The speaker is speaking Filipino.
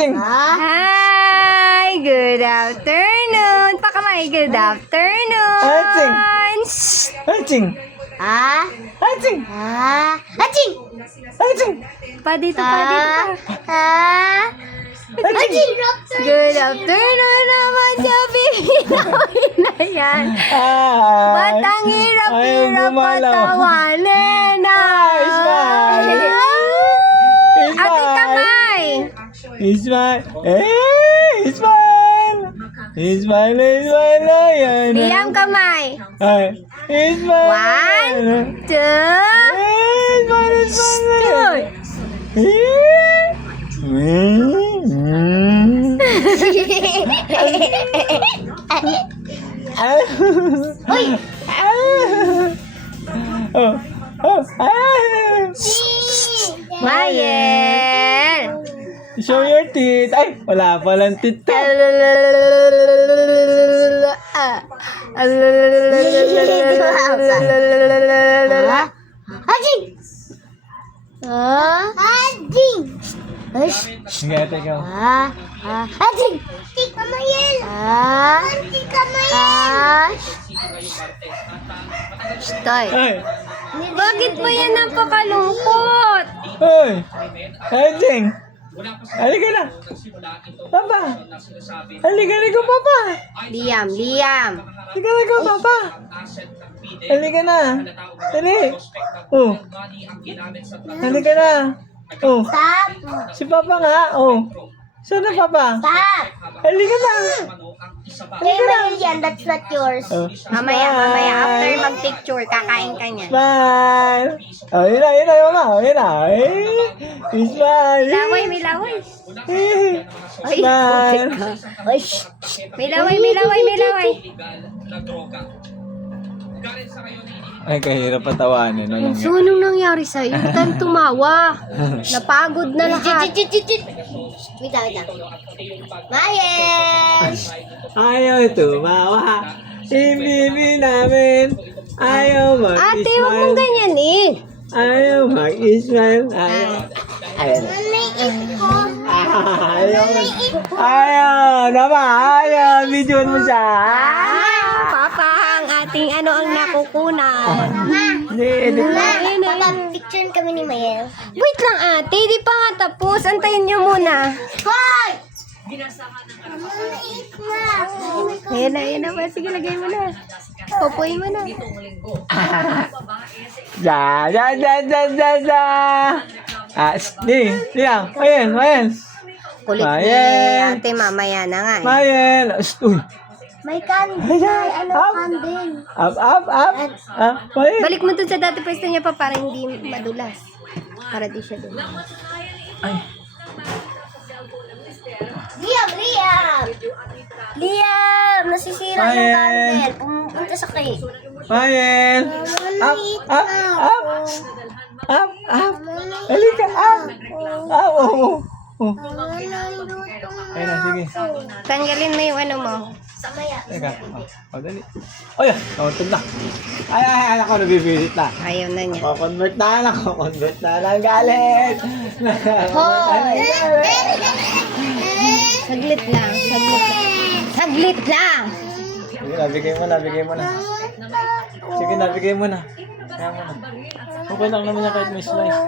Ching. Hi! Good afternoon! Pakamay, good afternoon! Ching. Shh! Ching. Ah? Ching. Aching! Ching. Pa dito, pa dito pa. Ah? Aching! Good afternoon naman sa Pilipinas na yan. Ba't ang hirap-hirap patawanin na? Ate kamay! Ismail. Ismail. Ismail. Ismail na yan. Liam kamay. Ismail. 1, 2, Ismail. Ismail. Uy! Mayel! Show your teeth. Ay, wala palang teeth to. Aching! Aching! Sige, teka. Aching! Tika Mayel! Tika Mayel! Stoy. Ay. Bakit ba yan napakalungkot? Ay. Ay, Jing. Halika na. Papa. Halika na ko, Papa. Liam, Liam. Halika na ko, Papa. Halika na. Dali. Oh. Halika na. Oh. Stop! Si Papa nga. Oh. Saan na, Papa? Stop! Halika na. Kay Mayel yan, that's not yours. Oh. Mamaya, mamaya. After mag-picture, kakain ka niya. Smile. Oh, yun na, Mama. Oh, yun na. Smile. Milaway, milaway. Ay, Smile. Uy, milaway, milaway, milaway. Ay, kahirap patawanin. Ano So, anong nangyari sa'yo? Hindi tayo tumawa. Napagod na lahat. Wait lang. Mayel! Ayaw tumawa. Ibibig namin. Ayaw Ate, huwag mag-smile. mong ganyan eh. Ayaw mag-smile. Ayaw. Nanaiit ko. Ayaw. Naman. Ayaw. Videoan mo siya. Papa, ang ating ano ang nakukunan. Hindi. Picture kami ni Mayel. Wait lang ate, di pa nga tapos. Antayin niyo muna. Hoy! Nanaiit na. Ayan na. Sige, lagay mo na. Pupuin mo na. Ja. Liang. Ayan. Kulit ni Mayel. ate, mamaya na nga eh. Mayel. Uy. May candle. Candle. Up. Mayel. Balik mo dun sa dati pwesto niya pa para hindi madulas. Para di siya dun. Liam! Nasisira yung Mayel. candle. Pumunta sa cake. Mayel. Up. Halika, up. Oh. Ayun na, sige. Tanggalin mo yung ano mo. Teka. Dali. Ay, nauntog na. Ay, ako nabibisit na. Ayaw na niya. Convert na lang galit. Hoy! Saglit lang. Saglit lang. Sige na, bigay mo na. Sige na, bigay mo na. Kaya mo na. Okay lang naman yan kahit may slice.